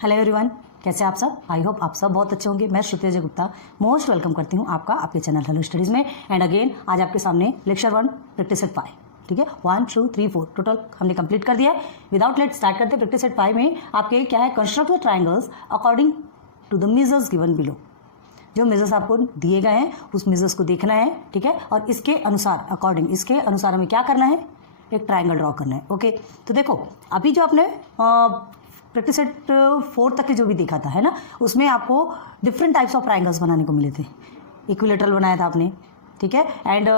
Hello everyone, कैसे आप सब? आई होप आप सब बहुत अच्छे होंगे। मैं श्रुति अजय गुप्ता मोस्ट वेलकम करती हूँ आपका आपके चैनल हेलो स्टडीज़ में। एंड अगेन आज आपके सामने लेक्चर 1 प्रैक्टिस सेट 5, ठीक है, 1 2 3 4 टोटल हमने कंप्लीट कर दिया है। विदाउट लेट स्टार्ट करते हैं। प्रैक्टिस सेट 5 में आपके क्या है, construct the triangles according to the measures given below. जो मेजर्स आपको दिए गए हैं उस मेजर्स को देखना है, ठीक है, और इसके अनुसार अकॉर्डिंग इसके अनुसार हमें क्या करना है, एक ट्राइंगल ड्रॉ करना है। ओके, तो देखो अभी जो आपने प्रैक्टिस सेट 4 तक के जो भी देखा था, है ना, उसमें आपको डिफरेंट टाइप्स ऑफ ट्राइंगल्स बनाने को मिले थे। इक्विलेटरल बनाया था आपने, ठीक है, एंड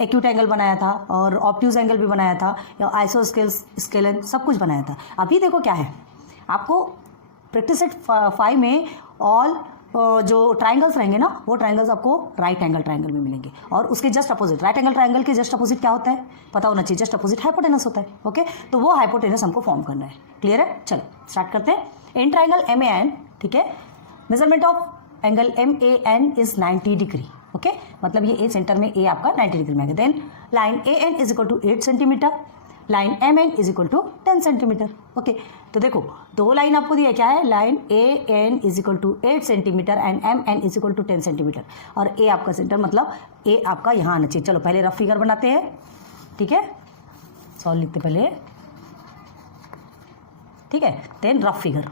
एक्यूट एंगल बनाया था और ऑब्ट्यूज एंगल भी बनाया था, आइसोस्केल्स स्केलन सब कुछ बनाया था। अभी देखो क्या है, आपको प्रैक्टिस सेट 5 में ऑल जो ट्राइंगल्स रहेंगे ना, वो ट्राइंगल्स आपको राइट एंगल ट्राइंगल में मिलेंगे। और उसके just opposite, right angle triangle के जस्ट अपोजिट क्या होता है पता होना चाहिए, जस्ट अपोजिट हाइपोटेनस होता है। ओके, तो वो हाइपोटेनस हमको फॉर्म करना है। क्लियर है? चलो स्टार्ट करते हैं। इन ट्राइंगल MAN, ठीक है, measurement of angle MAN is 90 degree. Okay, मतलब ये ए सेंटर में ए आपका 90 डिग्री में आएगा। Then line AN is equal to 8 centimetre, line MN is equal to 10 centimetre. Okay, तो देखो दो लाइन आपको दिया क्या है, line AN is equal to 8 centimetre and MN is equal to 10 centimetre. और ए आपका सेंटर, मतलब ए आपका यहाँ आना चाहिए। चलो पहले रफ फिगर बनाते हैं, ठीक है, सॉल्व लिखते पहले, ठीक है, देन रफ फिगर।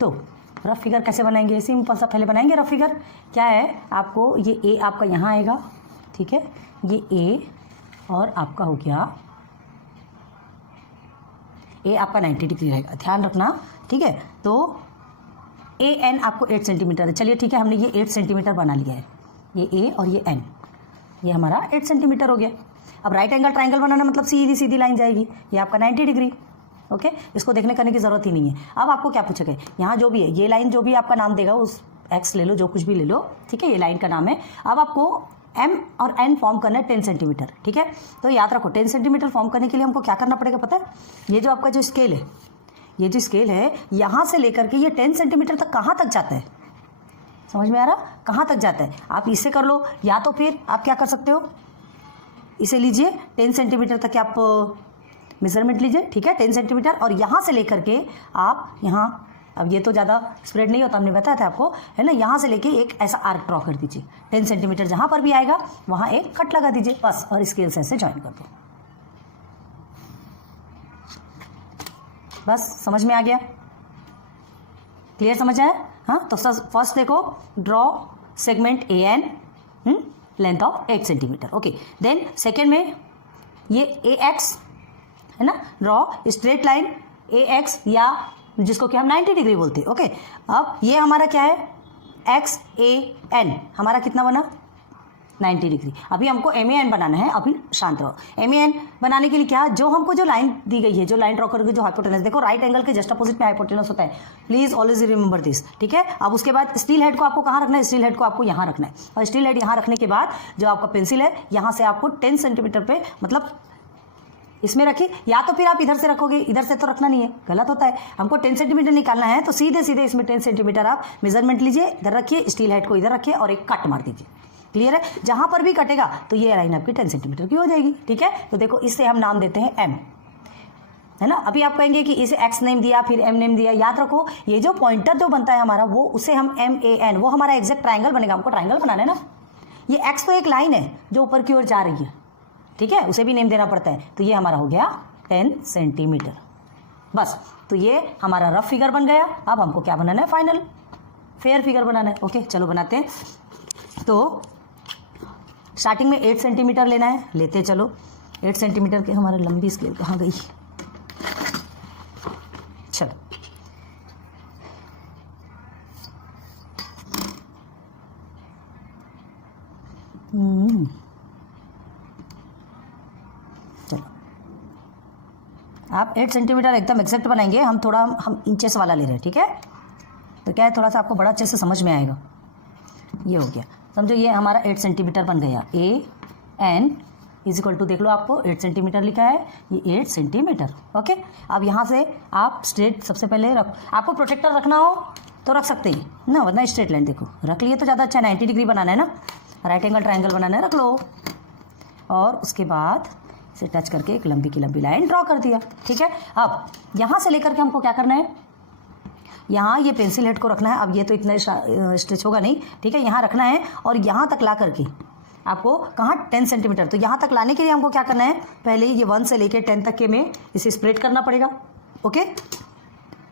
तो रफ फिगर कैसे बनाएंगे, सिंपल सा पहले बनाएंगे रफ फिगर। क्या है, आपको ये ए आपका यहाँ आएगा, ठीक है, ये ए और आपका हो गया, ए आपका 90 डिग्री रहेगा, ध्यान रखना, ठीक है। तो AN आपको 8 सेंटीमीटर है। चलिए ठीक है, हमने ये 8 सेंटीमीटर बना लिया है, ये ए और ये N, ये हमारा 8 सेंटीमीटर हो गया। अब राइट एंगल ट्राइंगल बनाना मतलब सीधी सीधी लाइन जाएगी, ये आपका 90 डिग्री। ओके, इसको देखने करने की जरूरत ही नहीं है। अब आपको क्या पूछेगा, यहाँ जो भी है, ये लाइन जो भी आपका नाम देगा उस X ले लो, जो कुछ भी ले लो, ठीक है, ये लाइन का नाम है। अब आपको M और N फॉर्म करना है 10 सेंटीमीटर, ठीक है। तो याद रखो 10 सेंटीमीटर फॉर्म करने के लिए हमको क्या करना पड़ेगा पता है, ये जो आपका जो स्केल है, ये जो स्केल है यहाँ से लेकर के ये 10 सेंटीमीटर तक कहाँ तक जाता है, समझ में आ रहा, कहाँ तक जाता है। आप इससे कर लो, या तो फिर आप क्या कर सकते हो, इसे लीजिए 10 सेंटीमीटर तक आप मेजरमेंट लीजिए, ठीक है, 10 सेंटीमीटर, और यहाँ से लेकर के आप यहाँ, अब ये तो ज़्यादा स्प्रेड नहीं होता, हमने बताया था आपको, है ना, यहाँ से लेके एक ऐसा आर्क ड्रॉ कर दीजिए। 10 सेंटीमीटर जहाँ पर भी आएगा वहाँ एक कट लगा दीजिए बस, और स्केल से ऐसे ज्वाइन कर दो। बस समझ में आ गया, क्लियर समझ आया? हाँ, तो फर्स्ट देखो, draw segment AN, length of 8 centimetre. Okay, then second में ये AX है ना, ड्रॉ स्ट्रेट लाइन AX, या जिसको कि हम 90 डिग्री बोलते हैं। ओके, अब ये हमारा क्या है, XAN हमारा कितना बना, 90 डिग्री। अभी हमको MAN बनाना है, अभी शांत रहो। MAN बनाने के लिए क्या, जो हमको जो लाइन दी गई है, जो लाइन ड्रॉ करके जो हाइपोटेनस, देखो राइट एंगल के जस्ट अपोजिट में हाइपोटेनस होता है, प्लीज ऑलवेज रिमेंबर दिस, ठीक है। अब उसके बाद स्टील हेड को आपको कहाँ रखना है, स्टील हेड को आपको यहाँ रखना है, और स्टील हेड यहाँ रखने के बाद जो आपका पेंसिल है यहाँ से आपको 10 सेंटीमीटर पे, मतलब इसमें रखिए, या तो फिर आप इधर से रखोगे, इधर से तो रखना नहीं है, गलत होता है। हमको 10 सेंटीमीटर निकालना है, तो सीधे सीधे इसमें 10 सेंटीमीटर आप मेजरमेंट लीजिए, इधर रखिए, स्टील हेड को इधर रखिए और एक कट मार दीजिए। क्लियर है? जहां पर भी कटेगा तो ये लाइन आपकी 10 सेंटीमीटर की हो जाएगी, ठीक है। तो देखो इससे हम नाम देते हैं M, है ना। अभी आप कहेंगे कि इसे X नेम दिया, फिर M नेम दिया, याद रखो ये जो पॉइंटर जो बनता है हमारा, वो उसे हम MAN, वो हमारा एग्जैक्ट ट्राइंगल बनेगा। हमको ट्राइंगल बनाना है ना, ये X तो एक लाइन है जो ऊपर की ओर जा रही है, ठीक है, उसे भी नेम देना पड़ता है। तो ये हमारा हो गया 10 सेंटीमीटर, बस। तो ये हमारा रफ फिगर बन गया। अब हमको क्या बनाना है, फाइनल फेयर फिगर बनाना है। ओके, चलो बनाते हैं। तो स्टार्टिंग में 8 सेंटीमीटर लेना है, लेते चलो 8 सेंटीमीटर के, हमारा लंबी स्केल कहाँ गई, चलो आप 8 सेंटीमीटर एकदम एग्जैक्ट बनाएंगे, हम थोड़ा हम इंचेस वाला ले रहे हैं, ठीक है। तो क्या है, थोड़ा सा आपको बड़ा अच्छे से समझ में आएगा। ये हो गया, समझो ये हमारा 8 सेंटीमीटर बन गया। AN इज इक्वल टू, देख लो आपको 8 सेंटीमीटर लिखा है, ये 8 सेंटीमीटर। ओके, अब यहाँ से आप स्ट्रेट सबसे पहले आपको प्रोटेक्टर रखना हो तो रख सकते हैं ना, वरना स्ट्रेट लाइन देखो रख लिए तो ज़्यादा अच्छा है। 90 डिग्री बनाना है ना, राइट एंगल ट्राइंगल बनाना है, रख लो। और उसके बाद इसे टच करके एक लंबी की लंबी लाइन ड्रॉ कर दिया। ठीक है, अब यहाँ से लेकर के हमको क्या करना है, यहाँ ये पेंसिल हेड को रखना है। अब ये तो इतना स्ट्रेच होगा नहीं, ठीक है, यहाँ रखना है और यहाँ तक ला करके आपको कहाँ 10 सेंटीमीटर, तो यहाँ तक लाने के लिए हमको क्या करना है, पहले ये 1 से लेके 10 तक के में इसे स्प्रेड करना पड़ेगा। ओके,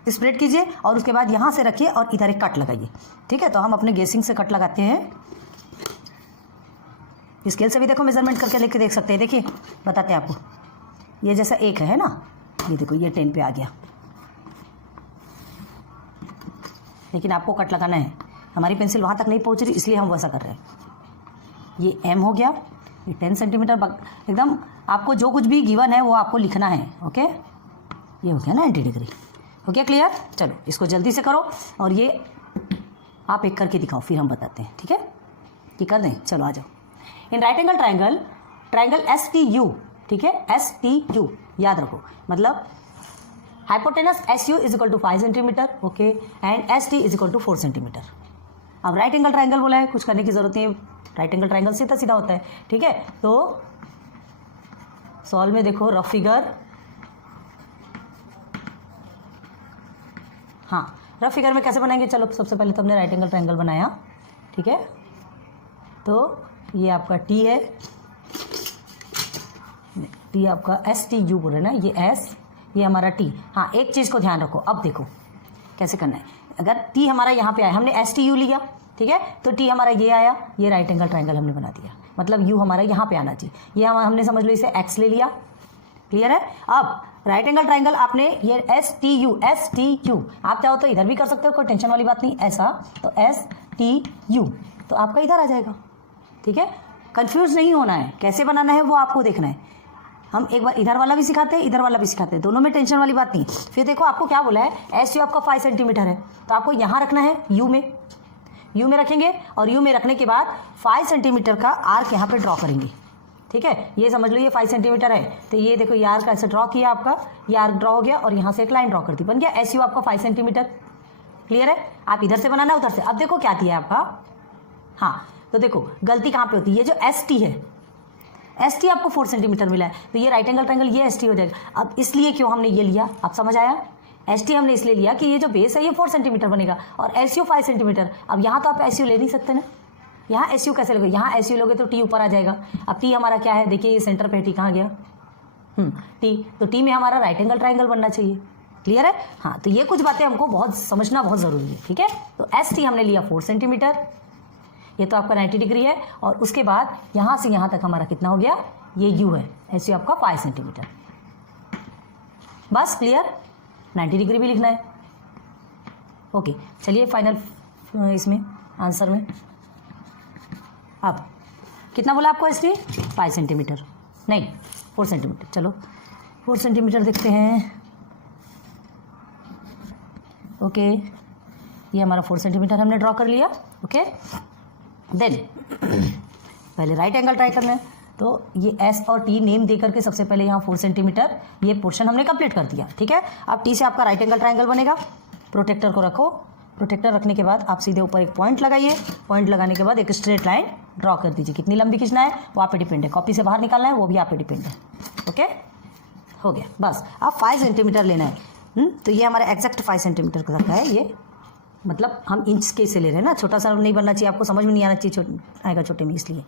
स्प्रेड कीजिए और उसके बाद यहाँ से रखिए और इधर एक कट लगाइए। ठीक है, तो हम अपने गेसिंग से कट लगाते हैं। स्केल से भी देखो मेजरमेंट करके लेके देख सकते हैं। देखिए बताते हैं आपको, ये जैसा एक है ना, ये देखो ये 10 पे आ गया, लेकिन आपको कट लगाना है। हमारी पेंसिल वहाँ तक नहीं पहुँच रही, इसलिए हम वैसा कर रहे हैं। ये M हो गया, ये 10 सेंटीमीटर एकदम आपको जो कुछ भी गिवन है वो आपको लिखना है। ओके, ये हो गया 90 डिग्री। हो गया क्लियर? चलो इसको जल्दी से करो और ये आप एक करके दिखाओ, फिर हम बताते हैं। ठीक है, ये कर दें, चलो आ जाओ। In right angle triangle, triangle STU, ठीक है, STU याद रखो, मतलब hypotenuse SU is equal to 5 centimetre, okay, and ST is equal to 4 centimetre. अब राइट एंगल ट्राइंगल बोला है, कुछ करने की जरूरत नहीं है, राइट एंगल ट्राइंगल सीधा सीधा होता है। ठीक है, तो सॉल्व में देखो रफ फिगर, हाँ रफ फिगर में कैसे बनाएंगे, चलो सबसे पहले तो हमने राइट एंगल ट्राइंगल बनाया। ठीक है, तो ये आपका T है, T आपका STU बोल रहे ना, ये S, ये हमारा T। हाँ एक चीज़ को ध्यान रखो, अब देखो कैसे करना है। अगर T हमारा यहाँ पे आया, हमने STU लिया, ठीक है, तो T हमारा ये आया, ये राइट एंगल ट्राइंगल हमने बना दिया, मतलब U हमारा यहाँ पे आना चाहिए। ये हमने समझ लो इसे X ले लिया। क्लियर है? अब राइट एंगल ट्राइंगल आपने ये STU आप चाहो तो इधर भी कर सकते हो, कोई टेंशन वाली बात नहीं। ऐसा तो STU तो आपका इधर आ जाएगा। ठीक है, कंफ्यूज नहीं होना है, कैसे बनाना है वो आपको देखना है। हम एक बार इधर वाला भी सिखाते हैं, इधर वाला भी सिखाते हैं, दोनों में टेंशन वाली बात नहीं। फिर देखो आपको क्या बोला है, SU आपका 5 सेंटीमीटर है, तो आपको यहाँ रखना है U में रखेंगे और U में रखने के बाद 5 सेंटीमीटर का आर्क यहाँ पे ड्रॉ करेंगे। ठीक है, ये समझ लो ये 5 सेंटीमीटर है, तो ये देखो ये आर्क ऐसे ड्रॉ किया, आपका ये आर्क ड्रॉ हो गया और यहाँ से एक लाइन ड्रॉ कर दी, बन गया SU आपका 5 सेंटीमीटर। क्लियर है? आप इधर से बनाना उधर से। अब देखो क्या दिया है आपका, हाँ तो देखो गलती कहाँ पे होती है, ये जो ST है, ST आपको 4 सेंटीमीटर मिला है, तो ये राइट एंगल ट्राइंगल ये ST हो जाएगा। अब इसलिए क्यों हमने ये लिया, अब समझ आया? ST हमने इसलिए लिया कि ये जो बेस है ये 4 सेंटीमीटर बनेगा और SU 5 सेंटीमीटर। अब यहाँ तो आप SU ले नहीं सकते ना, यहाँ SU कैसे लोगे, यहाँ SU लोगे तो T ऊपर आ जाएगा। अब T हमारा क्या है, देखिए ये सेंटर पे T कहाँ गया, T, तो T में हमारा राइट एंगल ट्राइंगल बनना चाहिए। क्लियर है? हाँ, तो ये कुछ बातें हमको बहुत समझना बहुत ज़रूरी है। ठीक है, तो ST हमने लिया 4 सेंटीमीटर, ये तो आपका 90 डिग्री है, और उसके बाद यहाँ से यहाँ तक हमारा कितना हो गया, ये U है, SU आपका 5 सेंटीमीटर। बस क्लियर, 90 डिग्री भी लिखना है। ओके, चलिए फाइनल इसमें आंसर में अब कितना बोला आपको ST, 5 सेंटीमीटर नहीं 4 सेंटीमीटर। चलो 4 सेंटीमीटर देखते हैं। ओके, ये हमारा 4 सेंटीमीटर हमने ड्रॉ कर लिया। ओके, देन पहले राइट एंगल ट्राई करना है, तो ये S और T नेम दे करके सबसे पहले यहाँ 4 सेंटीमीटर ये पोर्शन हमने कंप्लीट कर दिया। ठीक है, अब T से आपका राइट एंगल ट्राइंगल बनेगा। प्रोटेक्टर को रखो, प्रोटेक्टर रखने के बाद आप सीधे ऊपर एक पॉइंट लगाइए, पॉइंट लगाने के बाद एक स्ट्रेट लाइन ड्रॉ कर दीजिए। कितनी लंबी खींचना है वो आप पे डिपेंड है, कॉपी से बाहर निकालना है वो भी आप पे डिपेंड है। ओके, हो गया, बस अब 5 सेंटीमीटर लेना है। तो ये हमारा एग्जैक्ट 5 सेंटीमीटर का है, ये मतलब हम इंच के से ले रहे हैं ना, छोटा सा नहीं बनना चाहिए, आपको समझ में नहीं आना चाहिए आएगा छोटे में, इसलिए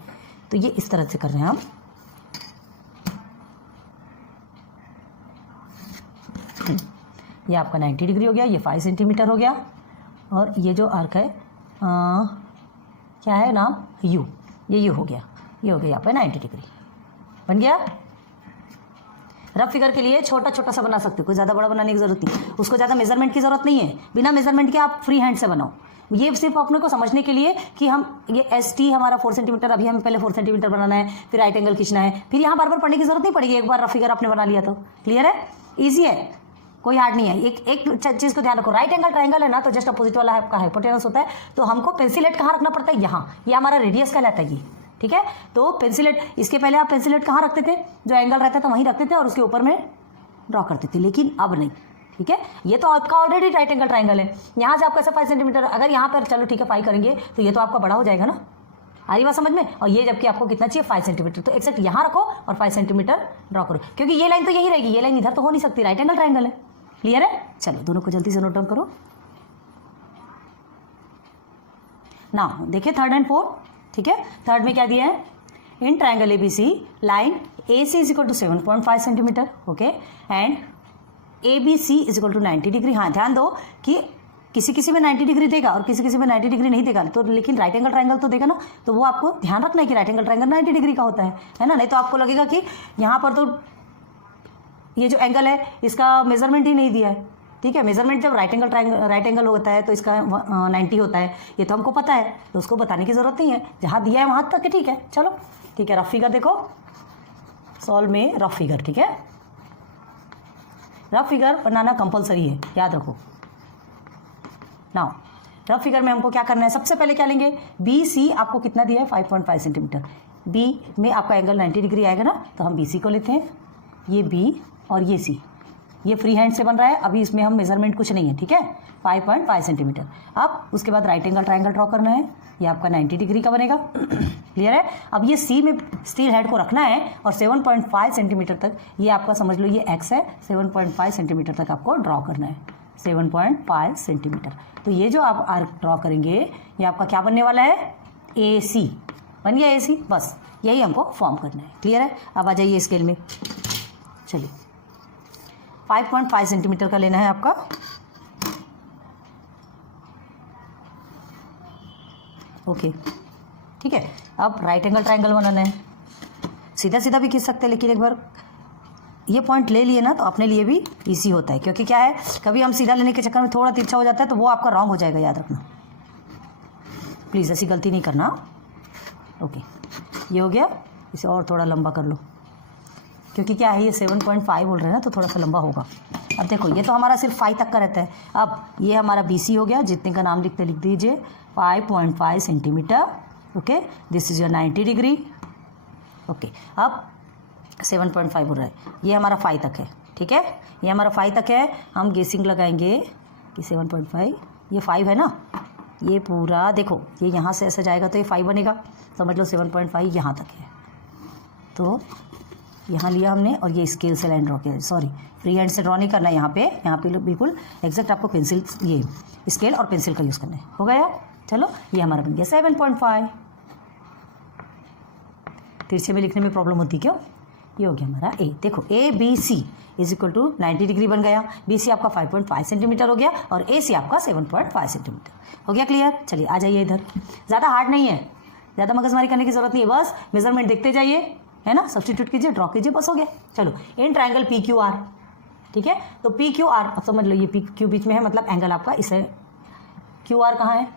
तो ये इस तरह से कर रहे हैं हम। ये आपका 90 डिग्री हो गया, ये 5 सेंटीमीटर हो गया, और ये जो आर्क है क्या है नाम, U, ये U हो गया, ये हो गया यहाँ पे 90 डिग्री बन गया। रफ फिगर के लिए छोटा छोटा सा बना सकते हो, कोई ज़्यादा बड़ा बनाने की जरूरत नहीं, उसको ज़्यादा मेजरमेंट की ज़रूरत नहीं है, बिना मेजरमेंट के आप फ्री हैंड से बनाओ। ये सिर्फ अपने को समझने के लिए कि हम ये ST हमारा 4 सेंटीमीटर, अभी हमें पहले 4 सेंटीमीटर बनाना है, फिर राइट एंगल खींचना है, फिर यहाँ बार बार पढ़ने की जरूरत नहीं पड़ेगी, एक बार रफ फिगर आपने बना लिया तो। क्लियर है? ईजी है, कोई हार्ड नहीं है। एक चीज़ को ध्यान रखो, राइट एंगल ट्राइंगल है ना, तो जस्ट अपोजिट वाला आपका हाइपोटेनस होता है, तो हमको पेंसिल हेड कहाँ रखना पड़ता है, यहाँ, ये हमारा रेडियस कहलाता है ये। ठीक है, तो पेंसिल हेड, इसके पहले आप पेंसिल हेड कहाँ रखते थे, जो एंगल रहता था वहीं रखते थे और उसके ऊपर में ड्रॉ करते थे, लेकिन अब नहीं। ठीक है, ये तो आपका ऑलरेडी राइट एंगल ट्राइंगल है, यहाँ से आपका ऐसा 5 सेंटीमीटर, अगर यहाँ पर चलो ठीक है 5 करेंगे तो ये तो आपका बड़ा हो जाएगा ना, आ रही बात समझ में। और ये जबकि आपको कितना चाहिए 5 सेंटीमीटर, तो एक्सेक्ट यहाँ रखो और 5 सेंटीमीटर ड्रॉ करो, क्योंकि ये लाइन तो यही रहेगी, ये लाइन इधर तो हो नहीं सकती, राइट एंगल ट्राइंगल है। क्लियर है? चलो दोनों को जल्दी से नोट डाउन करो ना। देखिए थर्ड एंड फोर्थ, ठीक है। थर्ड में क्या दिया है, in triangle ABC line AC is equal to 7.5 centimetre, okay, and ABC is equal to 90 degree. हाँ ध्यान दो कि किसी किसी में 90 डिग्री देगा और किसी किसी में 90 डिग्री नहीं देगा, तो लेकिन राइट एंगल ट्राइंगल तो देगा ना, तो वो आपको ध्यान रखना है कि राइट एंगल ट्राइंगल 90 डिग्री का होता है ना। नहीं तो आपको लगेगा कि यहाँ पर तो ये जो एंगल है इसका मेजरमेंट ही नहीं दिया है, ठीक है। मेजरमेंट जब राइट एंगल होता है तो इसका 90 होता है, ये तो हमको पता है, तो उसको बताने की ज़रूरत नहीं है, जहाँ दिया है वहाँ तक है, ठीक है। चलो ठीक है, रफ फिगर देखो, सॉल्व में रफ फिगर, ठीक है। रफ फिगर बनाना कंपलसरी है, याद रखो ना। रफ फिगर में हमको क्या करना है, सबसे पहले क्या लेंगे, BC आपको कितना दिया है 5.5 सेंटीमीटर, B में आपका एंगल 90 डिग्री आएगा ना, तो हम BC को लेते हैं, ये B और ये C, ये फ्री हैंड से बन रहा है, अभी इसमें हम मेजरमेंट कुछ नहीं है, ठीक है, 5.5 सेंटीमीटर। अब उसके बाद राइट एंगल ट्राइंगल ड्रॉ करना है, ये आपका 90 डिग्री का बनेगा। क्लियर है? अब ये C में स्टील हेड को रखना है और 7.5 सेंटीमीटर तक, ये आपका समझ लो ये X है, 7.5 सेंटीमीटर तक आपको ड्रॉ करना है, 7.5 सेंटीमीटर। तो ये जो आप आर्क ड्रॉ करेंगे ये आपका क्या बनने वाला है, AC बन गया, AC, बस यही हमको फॉर्म करना है। क्लियर है? अब आ जाइए स्केल में, चलिए 5.5 सेंटीमीटर का लेना है आपका, ओके, ठीक है। अब राइट एंगल ट्राइंगल बनाना है, सीधा सीधा भी खींच सकते हैं, लेकिन एक बार ये पॉइंट ले लिए ना तो अपने लिए भी इजी होता है, क्योंकि क्या है कभी हम सीधा लेने के चक्कर में थोड़ा तिरछा हो जाता है तो वो आपका रॉन्ग हो जाएगा, याद रखना प्लीज़, ऐसी गलती नहीं करना। ओके, ये हो गया, इसे और थोड़ा लंबा कर लो, क्योंकि क्या है ये 7.5 बोल रहे हैं ना, तो थोड़ा सा लंबा होगा। अब देखो ये तो हमारा सिर्फ 5 तक का रहता है, अब ये हमारा BC हो गया, जितने का नाम लिखते लिख दीजिए, 5.5 centimetre, okay, this is your 90 degree, okay. अब 7.5 हो रहा है, ये हमारा 5 तक है, ठीक है, ये हमारा 5 तक है। हम गेसिंग लगाएंगे कि 7.5, ये 5 है ना, ये पूरा देखो ये यहाँ से ऐसा जाएगा तो ये 5 बनेगा, समझ लो 7.5 यहाँ तक है, तो यहाँ लिया हमने और ये स्केल से लाइन ड्रॉ किया, सॉरी फ्री हैंड से ड्रॉ नहीं करना है, यहाँ पे बिल्कुल एग्जैक्ट आपको पेंसिल, ये स्केल और पेंसिल का यूज़ करना है। हो गया? चलो ये हमारा बन गया 7.5। तिरछे में लिखने में प्रॉब्लम होती क्यों, ये हो गया हमारा A। देखो ABC is equal to 90 degree बन गया, BC आपका 5.5 सेंटीमीटर हो गया और AC आपका 7.5 सेंटीमीटर हो गया। क्लियर? चलिए आ जाइए इधर, ज़्यादा हार्ड नहीं है, ज़्यादा मगजमारी करने की जरूरत नहीं है, बस मेजरमेंट देखते जाइए, है ना, सब्स्टिट्यूट कीजिए, ड्रॉ कीजिए, बस हो गया। चलो इन ट्राइंगल PQR, ठीक है, तो PQR अब समझ लो, ये PQ बीच में है, मतलब एंगल आपका इसे, QR कहाँ है,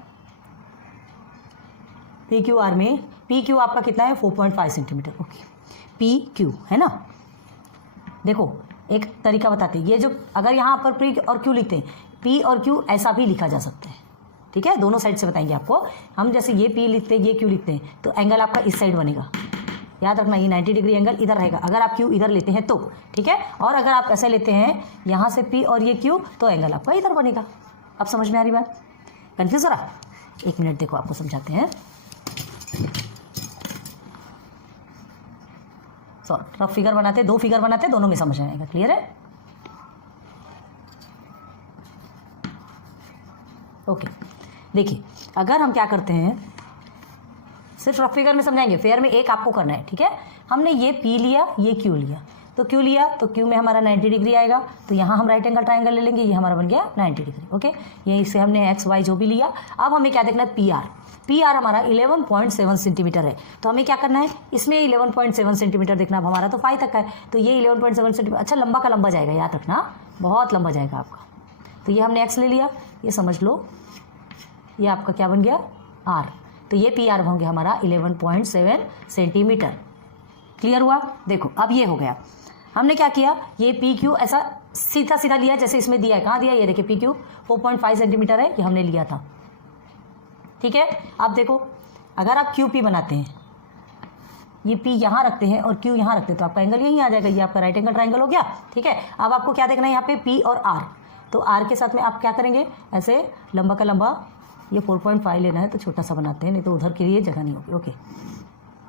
PQR में PQ आपका कितना है 4.5 सेंटीमीटर, ओके, PQ है ना। देखो एक तरीका बताते हैं, ये जो अगर यहाँ पर P और Q लिखते हैं, P और Q ऐसा भी लिखा जा सकता है, ठीक है, दोनों साइड से बताएंगे आपको हम। जैसे ये P लिखते हैं, ये Q लिखते हैं, तो एंगल आपका इस साइड बनेगा, याद रखना, ये 90 डिग्री एंगल इधर रहेगा अगर आप Q इधर लेते हैं तो, ठीक है, और अगर आप ऐसे लेते हैं यहाँ से P और ये Q, तो एंगल आपका इधर बनेगा। अब समझ में आ रही बात? कन्फ्यूज हो रहा? एक मिनट देखो आपको समझाते हैं। रफ फिगर बनाते, 2 फिगर बनाते, दोनों में समझ में आएगा। क्लियर है? ओके, देखिए अगर हम क्या करते हैं, सिर्फ रफ फिगर में समझाएंगे, फेयर में एक आपको करना है, ठीक है। हमने ये P लिया, ये Q लिया, तो Q लिया तो Q में हमारा 90 डिग्री आएगा, तो यहाँ हम राइट एंगल ट्राइंगल ले लेंगे, ये हमारा बन गया 90 डिग्री, ओके। ये इससे हमने X Y जो भी लिया। अब हमें क्या देखना है, PR हमारा 11.7 सेंटीमीटर है, तो हमें क्या करना है, इसमें 11.7 सेंटीमीटर देखना। अब हमारा तो 5 तक का है, तो ये 11.7 सेंटीमीटर, अच्छा लंबा का लंबा जाएगा, याद रखना बहुत लंबा जाएगा आपका। तो ये हमने X ले लिया, ये समझ लो ये आपका क्या बन गया R, तो ये PR होंगे हमारा 11.7 सेंटीमीटर। क्लियर हुआ? देखो अब ये हो गया, हमने क्या किया, ये PQ ऐसा सीधा सीधा लिया जैसे इसमें दिया है, कहाँ दिया, ये देखिए PQ 4.5 सेंटीमीटर है, ये हमने लिया था, ठीक है। अब देखो अगर आप QP बनाते हैं, ये P यहाँ रखते हैं और Q यहाँ रखते हैं, तो आपका एंगल यहीं आ जाएगा, ये आपका राइट एंगल ट्राइंगल हो गया, ठीक है। अब आपको क्या देखना है यहाँ पे P और R, तो R के साथ में आप क्या करेंगे, ऐसे लंबा का लंबा ये 4.5 लेना है तो छोटा सा बनाते हैं, नहीं तो उधर के लिए जगह नहीं होगी। ओके,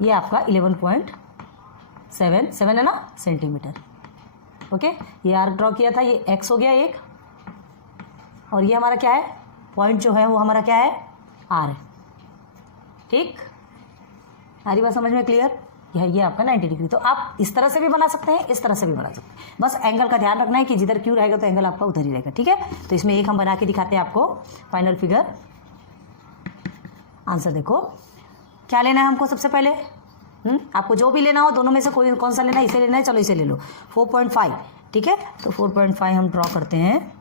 ये आपका 11.7 है ना सेंटीमीटर। ओके, ये आर्क ड्रॉ किया था, ये एक्स हो गया एक, और ये हमारा क्या है, पॉइंट जो है वो हमारा क्या है, आर है। ठीक, सारी बात समझ में क्लियर? ये आपका 90 डिग्री। तो आप इस तरह से भी बना सकते हैं, इस तरह से भी बना सकते हैं, बस एंगल का ध्यान रखना है कि जिधर क्यू रहेगा तो एंगल आपका उधर ही रहेगा। ठीक है, तो इसमें एक हम बना के दिखाते हैं आपको फाइनल फिगर। आंसर देखो, क्या लेना है हमको सबसे पहले, आपको जो भी लेना हो दोनों में से कोई कौन सा लेना है, इसे लेना है, चलो इसे ले लो, 4.5। ठीक है, तो 4.5 हम ड्रॉ करते हैं,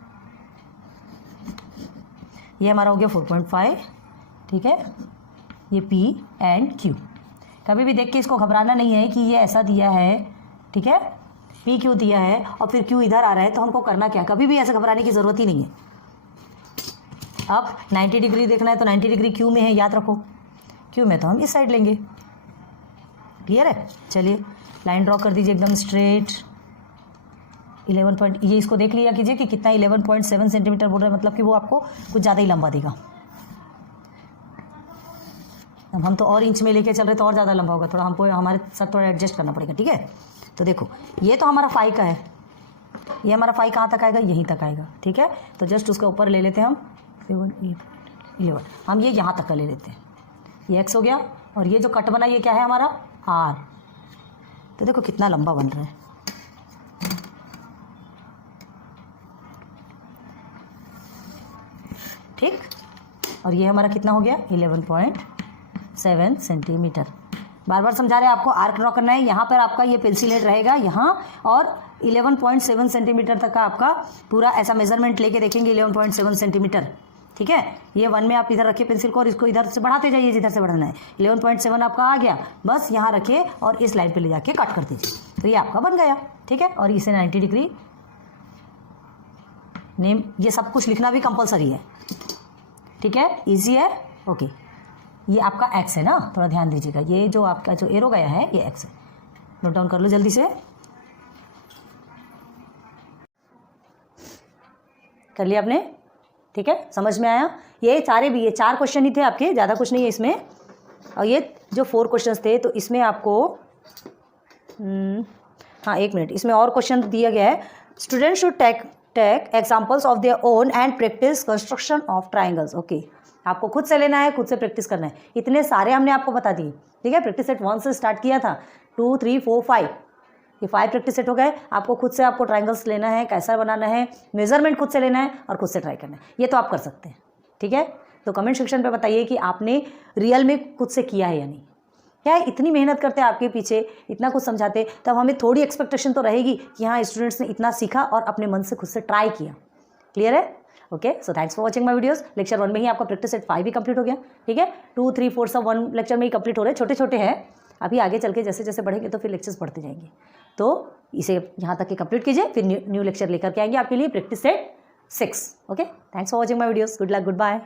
ये हमारा हो गया 4.5। ठीक है, ये P एंड Q। कभी भी देख के इसको घबराना नहीं है कि ये ऐसा दिया है, ठीक है, P Q दिया है और फिर Q इधर आ रहा है, तो हमको करना क्या, कभी भी ऐसे घबराने की ज़रूरत ही नहीं है। अब 90 डिग्री देखना है तो 90 डिग्री Q में है, याद रखो, Q में तो हम इस साइड लेंगे। क्लियर है? चलिए लाइन ड्रॉ कर दीजिए एकदम स्ट्रेट। 11 ये इसको देख लिया कीजिए कि कितना 11.7 सेंटीमीटर बोल रहा है, मतलब कि वो आपको कुछ ज़्यादा ही लंबा देगा। अब हम तो और इंच में लेके चल रहे तो और ज़्यादा लंबा होगा, थोड़ा हमको हमारे साथ थोड़ा एडजस्ट करना पड़ेगा। ठीक है, तो देखो ये तो हमारा 5 का है, ये हमारा 5 कहाँ तक आएगा, यहीं तक आएगा। ठीक है, तो जस्ट उसके ऊपर ले लेते हैं हम 11, हम ये यहाँ तक का ले लेते हैं, ये x हो गया, और ये जो कट बना ये क्या है हमारा r। तो देखो कितना लंबा बन रहा है। ठीक, और ये हमारा कितना हो गया 11.7 सेंटीमीटर। बार बार समझा रहे हैं आपको, आर्क ड्रॉ करना है, यहाँ पर आपका ये पेंसिल हेड रहेगा यहाँ, और 11.7 सेंटीमीटर तक का आपका पूरा ऐसा मेजरमेंट लेके देखेंगे 11.7 सेंटीमीटर। ठीक है, ये 1 में आप इधर रखिए पेंसिल को और इसको इधर से बढ़ाते जाइए जिधर से बढ़ाना है। 11.7 आपका आ गया, बस यहाँ रखिए और इस लाइन पे ले जाके कट कर दीजिए, तो ये आपका बन गया। ठीक है, और इसे 90 डिग्री नेम, ये सब कुछ लिखना भी कंपलसरी है। ठीक है, इजी है। ओके, ये आपका एक्स है ना, थोड़ा ध्यान दीजिएगा, ये जो आपका जो एरो गया है ये एक्स है, नोट डाउन कर लो जल्दी से। कर लिया आपने? ठीक है, समझ में आया? ये सारे भी, ये 4 क्वेश्चन ही थे आपके, ज़्यादा कुछ नहीं है इसमें, और ये जो 4 क्वेश्चंस थे तो इसमें आपको हाँ 1 मिनट, इसमें और क्वेश्चन दिया गया है, student should take examples of their own and practise construction of triangles. Okay, आपको खुद से लेना है, खुद से प्रैक्टिस करना है। इतने सारे हमने आपको बता दिए। ठीक है, प्रैक्टिस सेट 1 से स्टार्ट किया था, 2, 3, 4, 5, ये 5 प्रैक्टिस सेट हो गए। आपको खुद से आपको ट्राइंगल्स लेना है, कैसा बनाना है, मेजरमेंट खुद से लेना है और खुद से ट्राई करना है, ये तो आप कर सकते हैं। ठीक है, तो कमेंट सेक्शन पे बताइए कि आपने रियल में खुद से किया है या नहीं। क्या है, इतनी मेहनत करते हैं आपके पीछे, इतना कुछ समझाते, तब हमें थोड़ी एक्सपेक्टेशन तो रहेगी कि हाँ स्टूडेंट्स ने इतना सीखा और अपने मन से खुद से ट्राई किया। क्लियर है? Okay, so thanks for watching my videos. Lecture 1 में ही आपका प्रैक्टिस सेट 5 भी कंप्लीट हो गया। ठीक है, 2, 3, 4 सब 1 लेक्चर में ही कंप्लीट हो रहे हैं, छोटे छोटे हैं, अभी आगे चल के जैसे जैसे बढ़ेंगे तो फिर लेक्चर्स बढ़ते जाएंगे। तो इसे यहाँ तक के कंप्लीट कीजिए, फिर न्यू लेक्चर लेकर के आएंगे आपके लिए practice set 6। Okay, thanks for watching my videos, good luck, good bye.